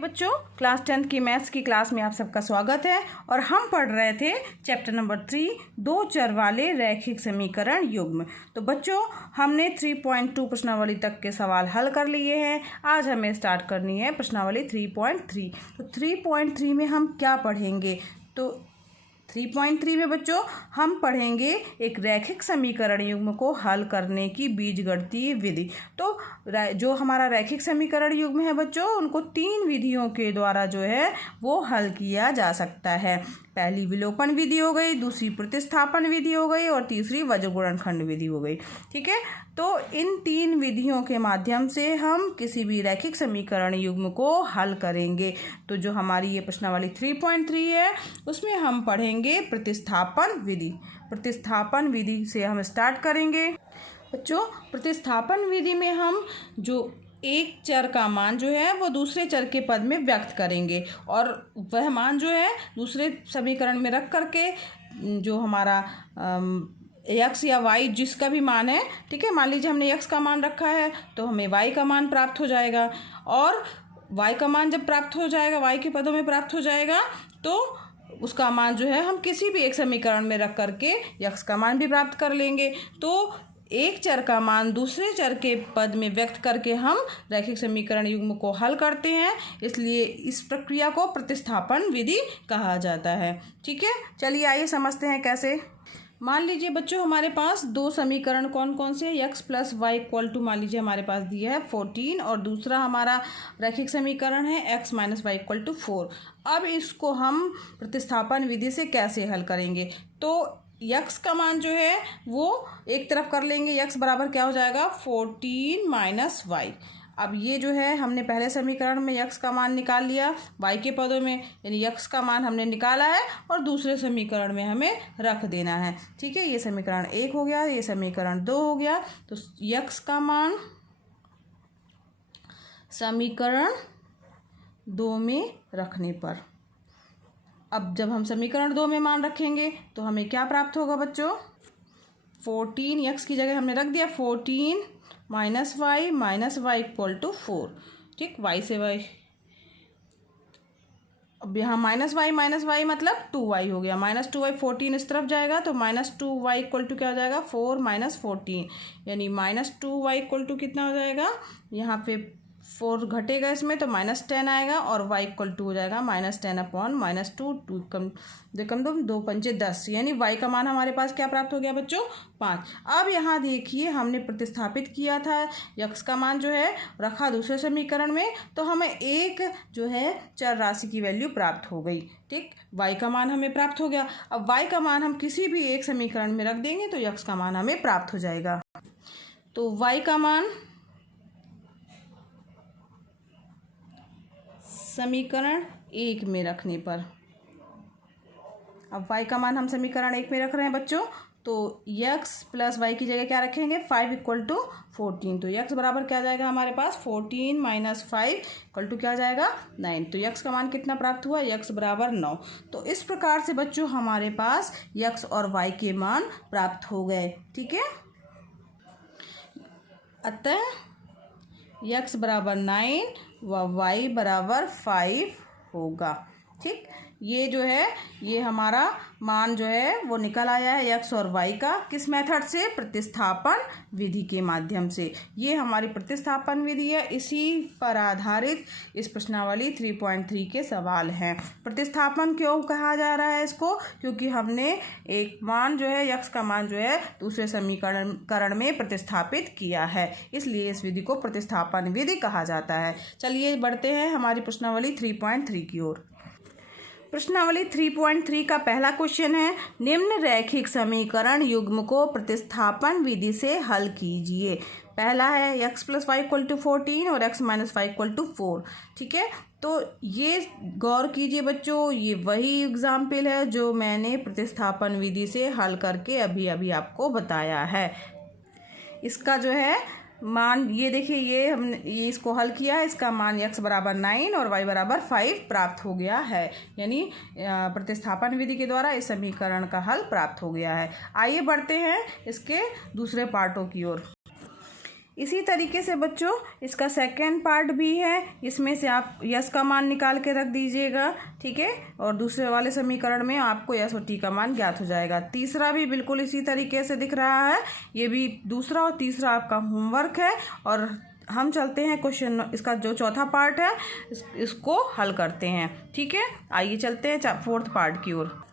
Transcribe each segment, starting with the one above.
बच्चों, क्लास 10 की मैथ्स की क्लास में आप सबका स्वागत है। और हम पढ़ रहे थे चैप्टर नंबर 3 दो चर वाले रैखिक समीकरण युग्म। तो बच्चों, हमने 3.2 प्रश्नावली तक के सवाल हल कर लिए हैं। आज हमें स्टार्ट करनी है प्रश्नावली 3.3। तो 3.3 में हम क्या पढ़ेंगे? तो 3.3 में बच्चों हम पढ़ेंगे एक रैखिक समीकरण युग्म को हल करने की बीजगणितीय विधि। तो जो हमारा रैखिक समीकरण युग्म है बच्चों, उनको 3 विधियों के द्वारा जो है वो हल किया जा सकता है। पहली विलोपन विधि हो गई, दूसरी प्रतिस्थापन विधि हो गई और तीसरी वज्र गुणनखंड विधि हो गई। ठीक है, तो इन 3 विधियों के माध्यम से हम किसी भी रैखिक समीकरण युग्म को हल करेंगे। तो जो हमारी ये प्रश्नावली 3.3 है उसमें हम पढ़ेंगे प्रतिस्थापन विधि। प्रतिस्थापन विधि से हम स्टार्ट करेंगे। बच्चों, प्रतिस्थापन विधि में हम जो एक चर का मान जो है वो दूसरे चर के पद में व्यक्त करेंगे और वह मान जो है दूसरे समीकरण में रख करके जो हमारा x या y जिसका भी मान है, ठीक है, मान लीजिए हमने x का मान रखा है तो हमें y का मान प्राप्त हो जाएगा। और y का मान जब प्राप्त हो जाएगा, y के पदों में प्राप्त हो जाएगा, तो उसका मान जो है हम किसी भी एक समीकरण में रख करके x का मान भी प्राप्त कर लेंगे। तो एक चर का मान दूसरे चर के पद में व्यक्त करके हम रैखिक समीकरण युग्म को हल करते हैं, इसलिए इस प्रक्रिया को प्रतिस्थापन विधि कहा जाता है। ठीक है, चलिए आइए समझते हैं कैसे। मान लीजिए बच्चों, हमारे पास दो समीकरण कौन कौन से, x plus y equal to मान लीजिए हमारे पास दिया है 14 और दूसरा हमारा रैखिक समीकरण है x minus y equal to 4। अब इसको हम प्रतिस्थापन विधि से कैसे हल करेंगे? तो x का मान जो है वो एक तरफ कर लेंगे, x बराबर क्या हो जाएगा 14 माइनस वाई। अब ये जो है हमने पहले समीकरण में x का मान निकाल लिया y के पदों में, यानी x का मान हमने निकाला है और दूसरे समीकरण में हमें रख देना है। ठीक है, ये समीकरण 1 हो गया, ये समीकरण 2 हो गया। तो x का मान समीकरण 2 में रखने पर, अब जब हम समीकरण 2 में मान रखेंगे तो हमें क्या प्राप्त होगा बच्चों? 14, x की जगह हमने रख दिया 14 माइनस वाई इक्वल टू 4। ठीक, y से y, अब यहाँ माइनस वाई मतलब 2y हो गया। माइनस 2y 14 इस तरफ जाएगा तो माइनस 2y इक्वल टू क्या हो जाएगा 4 माइनस 14, यानी माइनस 2y इक्वल टू कितना हो जाएगा, यहाँ पे 4 घटेगा इसमें तो माइनस 10 आएगा और y इक्वल टू हो जाएगा माइनस 10 अपॉन माइनस 2, 2 कम 2 पंचे 10, यानी y का मान हमारे पास क्या प्राप्त हो गया बच्चों 5। अब यहाँ देखिए हमने प्रतिस्थापित किया था, x का मान जो है रखा दूसरे समीकरण में, तो हमें एक जो है चर राशि की वैल्यू प्राप्त हो गई। ठीक, y का मान हमें प्राप्त हो गया। अब y का मान हम किसी भी एक समीकरण में रख देंगे तो x का मान हमें प्राप्त हो जाएगा। तो y का मान समीकरण 1 में रखने पर, अब y का मान हम समीकरण 1 में रख रहे हैं बच्चों, तो x प्लस वाई की जगह क्या रखेंगे 5 इक्वल टू 14। तो x बराबर क्या जाएगा हमारे पास 14 माइनस 5 इक्वल टू क्या जाएगा 9। तो x का मान कितना प्राप्त हुआ, x बराबर 9। तो इस प्रकार से बच्चों हमारे पास x और y के मान प्राप्त हो गए। ठीक है, अतः x बराबर 9 व y बराबर 5 होगा। ठीक, ये जो है ये हमारा मान जो है वो निकल आया है x और y का, किस मेथड से, प्रतिस्थापन विधि के माध्यम से। ये हमारी प्रतिस्थापन विधि है, इसी पर आधारित इस प्रश्नावली 3.3 के सवाल हैं। प्रतिस्थापन क्यों कहा जा रहा है इसको? क्योंकि हमने एक मान जो है x का मान जो है दूसरे समीकरण में प्रतिस्थापित किया है, इसलिए इस विधि को प्रतिस्थापन विधि कहा जाता है। चलिए बढ़ते हैं हमारी प्रश्नावली 3.3 की ओर। प्रश्नावली 3.3 का पहला क्वेश्चन है, निम्न रैखिक समीकरण युग्म को प्रतिस्थापन विधि से हल कीजिए। पहला है x plus y equal to 14 और x minus y equal to 4। ठीक है, तो ये गौर कीजिए बच्चों, ये वही एग्जाम्पल है जो मैंने प्रतिस्थापन विधि से हल करके अभी अभी आपको बताया है। इसका जो है मान ये देखिए, ये इसको हल किया है, इसका मान x बराबर 9 और y बराबर 5 प्राप्त हो गया है, यानी प्रतिस्थापन विधि के द्वारा इस समीकरण का हल प्राप्त हो गया है। आइए बढ़ते हैं इसके दूसरे पार्टों की ओर। इसी तरीके से बच्चों इसका सेकंड पार्ट भी है, इसमें से आप यस का मान निकाल के रख दीजिएगा, ठीक है, और दूसरे वाले समीकरण में आपको यस और टी का मान ज्ञात हो जाएगा। तीसरा भी बिल्कुल इसी तरीके से दिख रहा है, ये भी दूसरा और तीसरा आपका होमवर्क है। और हम चलते हैं क्वेश्चन, इसका जो चौथा पार्ट है इसको हल करते हैं, ठीक है। आइए चलते हैं फोर्थ पार्ट की ओर।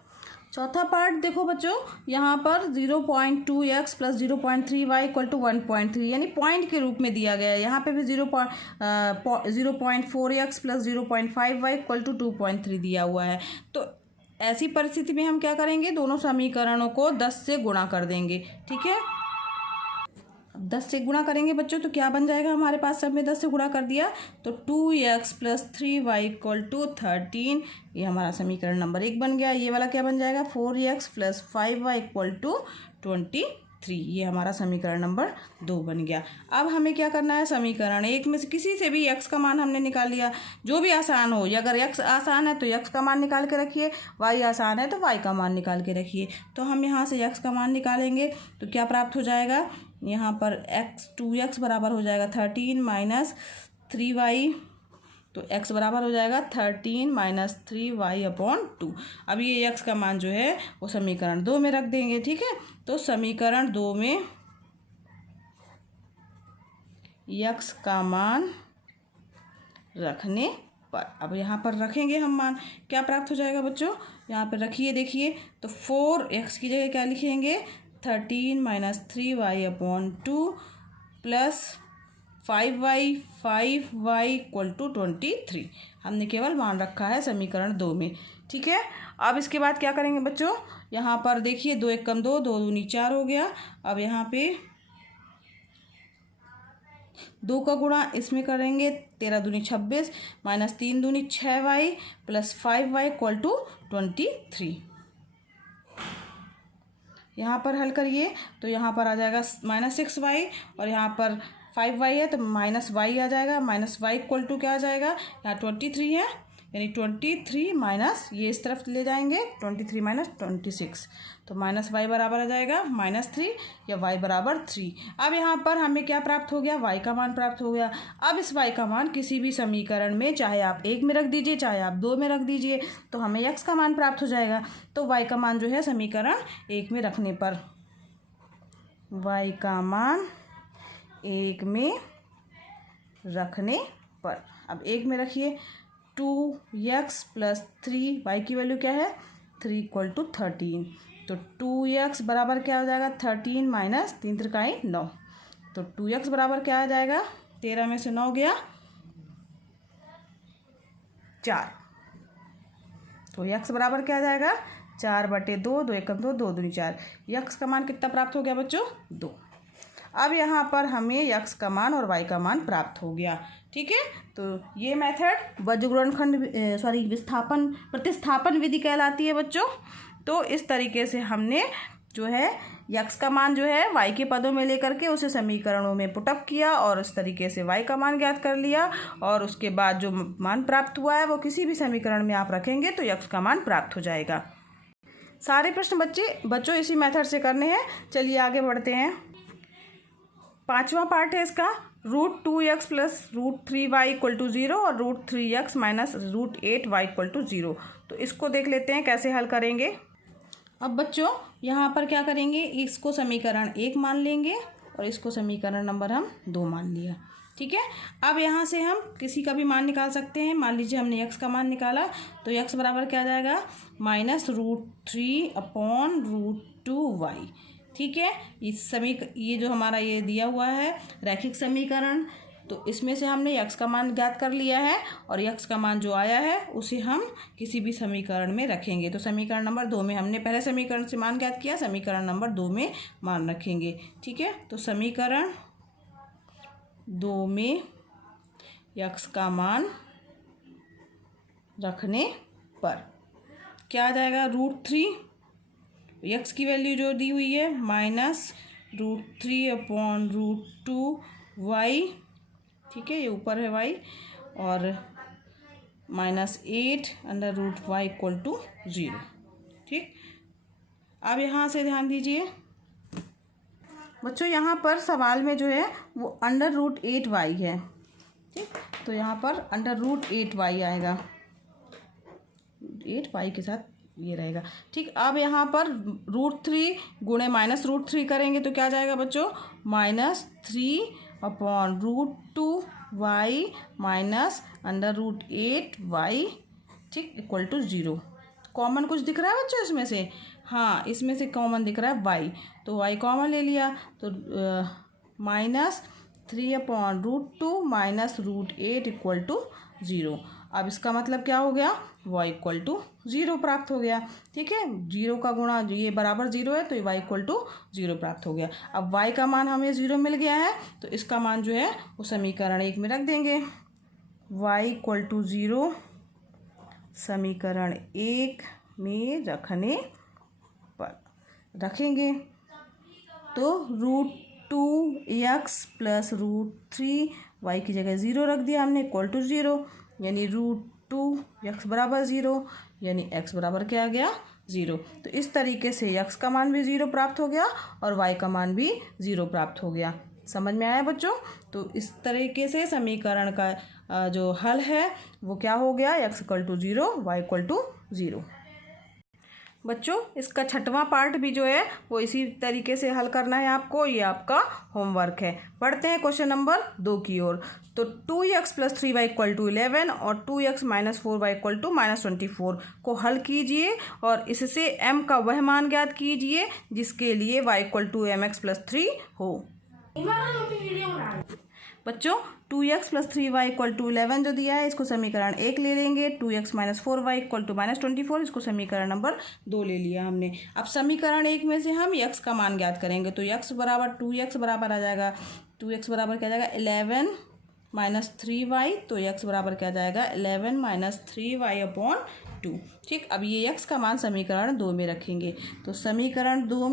चौथा पार्ट देखो बच्चों, यहाँ पर 0.2x plus 0.3y equal to 1.3 यानी पॉइंट के रूप में दिया गया है। यहाँ पे भी 0.4x plus 0.5y equal to 2.3 दिया हुआ है। तो ऐसी परिस्थिति में हम क्या करेंगे, दोनों समीकरणों को 10 से गुणा कर देंगे, ठीक है। 10 से गुणा करेंगे बच्चों तो क्या बन जाएगा हमारे पास, सब में 10 से गुणा कर दिया तो 2x plus 3y equal to 13, ये हमारा समीकरण नंबर 1 बन गया। ये वाला क्या बन जाएगा, 4x plus 5y equal to 23, ये हमारा समीकरण नंबर 2 बन गया। अब हमें क्या करना है, समीकरण 1 में से किसी से भी x का मान हमने निकाल लिया, जो भी आसान हो, या अगर x आसान है तो x का मान निकाल के रखिए, y आसान है तो y का मान निकाल के रखिए। तो हम यहाँ से x का मान निकालेंगे तो क्या प्राप्त हो जाएगा, यहाँ पर 2x बराबर हो जाएगा 13 माइनस 3y, तो x बराबर हो जाएगा 13 माइनस 3y अपॉन 2। अब ये x का मान जो है वो समीकरण 2 में रख देंगे, ठीक है। तो समीकरण 2 में x का मान रखने पर, अब यहाँ पर रखेंगे हम मान, क्या प्राप्त हो जाएगा बच्चों, यहाँ पर रखिए देखिए, तो 4x की जगह क्या लिखेंगे, 13 minus 3y upon 2 plus 5y equal to 23, हमने केवल मान रखा है समीकरण 2 में, ठीक है। अब इसके बाद क्या करेंगे बच्चों, यहाँ पर देखिए 2 1 कम 2, 2 दूनी 4 हो गया। अब यहाँ पे 2 का गुणा इसमें करेंगे, 13 दूनी 26 माइनस 3 दूनी 6y plus 5y equal to 23। यहाँ पर हल करिए तो यहाँ पर आ जाएगा माइनस 6y और यहाँ पर 5y है तो माइनस y आ जाएगा, माइनस y इक्वल टू क्या आ जाएगा, यहाँ 23 है यानी 23 माइनस, ये इस तरफ ले जाएंगे 23 माइनस 26, तो माइनस y बराबर आ जाएगा -3 या y बराबर 3। अब यहाँ पर हमें क्या प्राप्त हो गया, y का मान प्राप्त हो गया। अब इस y का मान किसी भी समीकरण में चाहे आप 1 में रख दीजिए चाहे आप 2 में रख दीजिए तो हमें x का मान प्राप्त हो जाएगा। तो y का मान जो है समीकरण 1 में रखने पर, y का मान 1 में रखने पर, अब 1 में रखिए, 2x प्लस 3y की वैल्यू क्या है, 3 इक्वल टू 13, तो 2x बराबर क्या हो जाएगा, 13 माइनस 3 त्रिकाई 9, तो 2x बराबर क्या आ जाएगा, 13 में से 9 गया 4, तो x बराबर क्या आ जाएगा, 4/2, 2 1 2, 2 दूनी 4, x का मान कितना प्राप्त हो गया बच्चों, 2। अब यहाँ पर हमें x का मान और y का मान प्राप्त हो गया, ठीक है। तो ये मेथड वज्रगुणनखंड प्रतिस्थापन विधि कहलाती है बच्चों। तो इस तरीके से हमने जो है x का मान जो है y के पदों में लेकर के उसे समीकरणों में पुटअप किया और इस तरीके से y का मान ज्ञात कर लिया, और उसके बाद जो मान प्राप्त हुआ है वो किसी भी समीकरण में आप रखेंगे तो x का मान प्राप्त हो जाएगा। सारे प्रश्न बच्चों इसी मेथड से करने हैं। चलिए आगे बढ़ते हैं। 5वां पार्ट है इसका, √2x plus √3y equal to 0 और √3x minus √8y equal to 0। तो इसको देख लेते हैं कैसे हल करेंगे। अब बच्चों यहाँ पर क्या करेंगे, इसको समीकरण 1 मान लेंगे और इसको समीकरण नंबर हम 2 मान लिया, ठीक है। अब यहाँ से हम किसी का भी मान निकाल सकते हैं। मान लीजिए हमने x का मान निकाला तो x बराबर क्या आ जाएगा, -√3 अपॉन √2y, ठीक है। ये जो हमारा ये दिया हुआ है रैखिक समीकरण, तो इसमें से हमने x का मान ज्ञात कर लिया है और x का मान जो आया है उसे हम किसी भी समीकरण में रखेंगे। तो समीकरण नंबर 2 में हमने पहले समीकरण से मान ज्ञात किया, समीकरण नंबर 2 में मान रखेंगे, ठीक है। तो समीकरण 2 में x का मान रखने पर क्या आ जाएगा, √3, x की वैल्यू जो दी हुई है -√3 अपॉन √2y, ठीक है, ये ऊपर है y, और -8 √y इक्वल टू 0, ठीक। अब यहाँ से ध्यान दीजिए, बच्चों यहाँ पर सवाल में जो है वो √8y है, ठीक। तो यहाँ पर √8y आएगा, 8y के साथ ये रहेगा, ठीक। अब यहाँ पर √3 गुणे -√3 करेंगे तो क्या जाएगा बच्चों, -3/√2y माइनस √8y, ठीक, इक्वल टू 0। कॉमन कुछ दिख रहा है बच्चों इसमें से? हाँ, इसमें से कॉमन दिख रहा है y, तो y कॉमन ले लिया तो -3/√2 माइनस √8 इक्वल टू 0। अब इसका मतलब क्या हो गया, y इक्वल टू 0 प्राप्त हो गया, ठीक है। 0 का गुणा ये बराबर 0 है तो y इक्वल टू 0 प्राप्त हो गया। अब y का मान हमें 0 मिल गया है तो इसका मान जो है वो समीकरण 1 में रख देंगे। y इक्वल टू 0 समीकरण 1 में रखने पर रखेंगे तो √2x प्लस √3y की जगह 0 रख दिया हमने, इक्वल टू 0, यानी √2x बराबर 0, यानी x बराबर क्या आ गया, 0। तो इस तरीके से x का मान भी 0 प्राप्त हो गया और y का मान भी 0 प्राप्त हो गया। समझ में आया बच्चों? तो इस तरीके से समीकरण का जो हल है वो क्या हो गया, x equal to 0, y equal to 0। बच्चों इसका 6वां पार्ट भी जो है वो इसी तरीके से हल करना है आपको, ये आपका होमवर्क है। पढ़ते हैं क्वेश्चन नंबर 2 की ओर। तो 2x plus 3y equal to 11 और 2x minus 4y equal to -24 को हल कीजिए और इससे m का वह मान ज्ञात कीजिए जिसके लिए y equal to mx plus 3 हो। बच्चों 2x plus 3y equal to 11 जो दिया है इसको समीकरण 1 ले लेंगे, 2x minus 4y equal to -24 इसको समीकरण नंबर 2 ले लिया हमने। अब समीकरण 1 में से हम x का मान ज्ञात करेंगे तो x बराबर 2x बराबर आ जाएगा, 2x बराबर क्या जाएगा 11 माइनस 3y, तो x बराबर क्या जाएगा 11 माइनस 3y अपॉन 2, ठीक। अब ये x का मान समीकरण 2 में रखेंगे तो समीकरण 2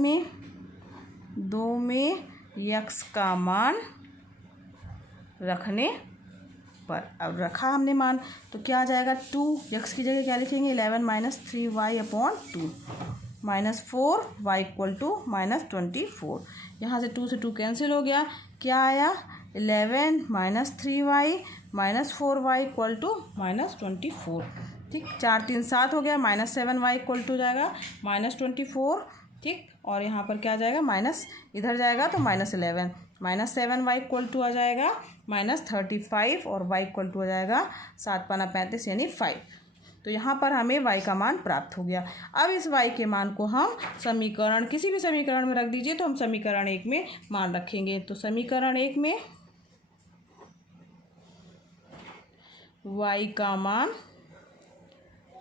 में x का मान रखने पर, अब रखा हमने मान तो क्या आ जाएगा 2x की जगह क्या लिखेंगे 11 minus 3y upon 2 minus 4y equal to -24। यहाँ से 2 से 2 कैंसिल हो गया, क्या आया 11 minus 3y minus 4y equal to -24, ठीक। 4 3 7 हो गया, -7y इक्वल टू जाएगा -24, ठीक। और यहाँ पर क्या जाएगा माइनस इधर जाएगा तो -11 -7y इक्वल टू आ जाएगा -35 और y इक्वल टू आ जाएगा 7 पाना 35 यानी 5। तो यहाँ पर हमें y का मान प्राप्त हो गया। अब इस y के मान को हम समीकरण किसी भी समीकरण में रख दीजिए तो हम समीकरण 1 में मान रखेंगे। तो समीकरण 1 में y का मान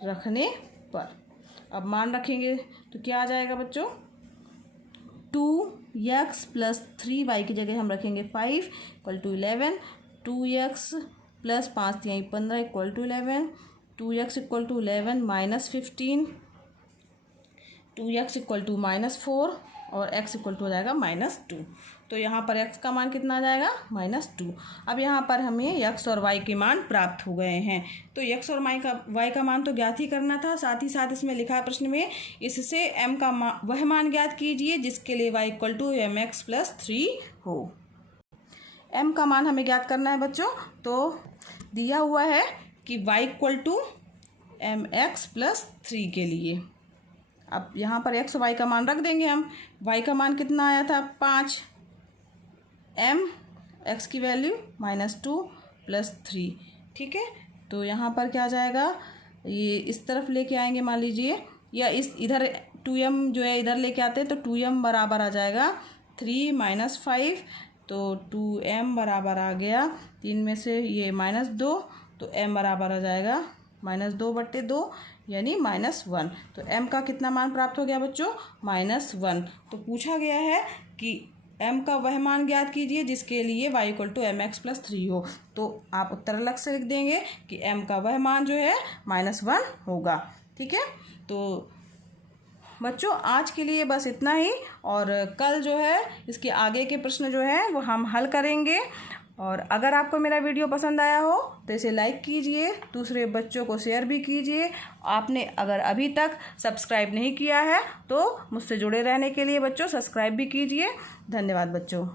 रखने पर अब मान रखेंगे तो क्या आ जाएगा बच्चों 2x प्लस 3y की जगह हम रखेंगे 5 इक्वल टू 11, 2x प्लस 5 यहीं 15 equal to 11, 2x equal to 11 minus 15, 2x equal to -4 और x इक्वल टू हो जाएगा -2। तो यहाँ पर x का मान कितना आ जाएगा -2। अब यहाँ पर हमें x और y के मान प्राप्त हो गए हैं तो x और y का मान तो ज्ञात ही करना था, साथ ही साथ इसमें लिखा है प्रश्न में इससे m का वह मान ज्ञात कीजिए जिसके लिए y equal to mx plus 3 हो। m का मान हमें ज्ञात करना है बच्चों, तो दिया हुआ है कि y equal to mx plus 3 के लिए। अब यहाँ पर x और y का मान रख देंगे हम। y का मान कितना आया था 5, m x की वैल्यू -2 प्लस 3, ठीक है। तो यहाँ पर क्या आ जाएगा, ये इस तरफ लेके आएंगे मान लीजिए, या इस इधर 2m जो है इधर लेके आते हैं तो 2m बराबर आ जाएगा 3 माइनस 5, तो 2m बराबर आ गया 3 में से ये -2 तो m बराबर आ जाएगा -2/2 यानी -1। तो m का कितना मान प्राप्त हो गया बच्चों -1। तो पूछा गया है कि m का वह मान ज्ञात कीजिए जिसके लिए y equal to mx plus 3 हो। तो आप उत्तर अलग से लिख देंगे कि m का वह मान जो है -1 होगा, ठीक है। तो बच्चों आज के लिए बस इतना ही और कल जो है इसके आगे के प्रश्न जो है वो हम हल करेंगे और अगर आपको मेरा वीडियो पसंद आया हो तो इसे लाइक कीजिए, दूसरे बच्चों को शेयर भी कीजिए। आपने अगर अभी तक सब्सक्राइब नहीं किया है तो मुझसे जुड़े रहने के लिए बच्चों सब्सक्राइब भी कीजिए। धन्यवाद बच्चों।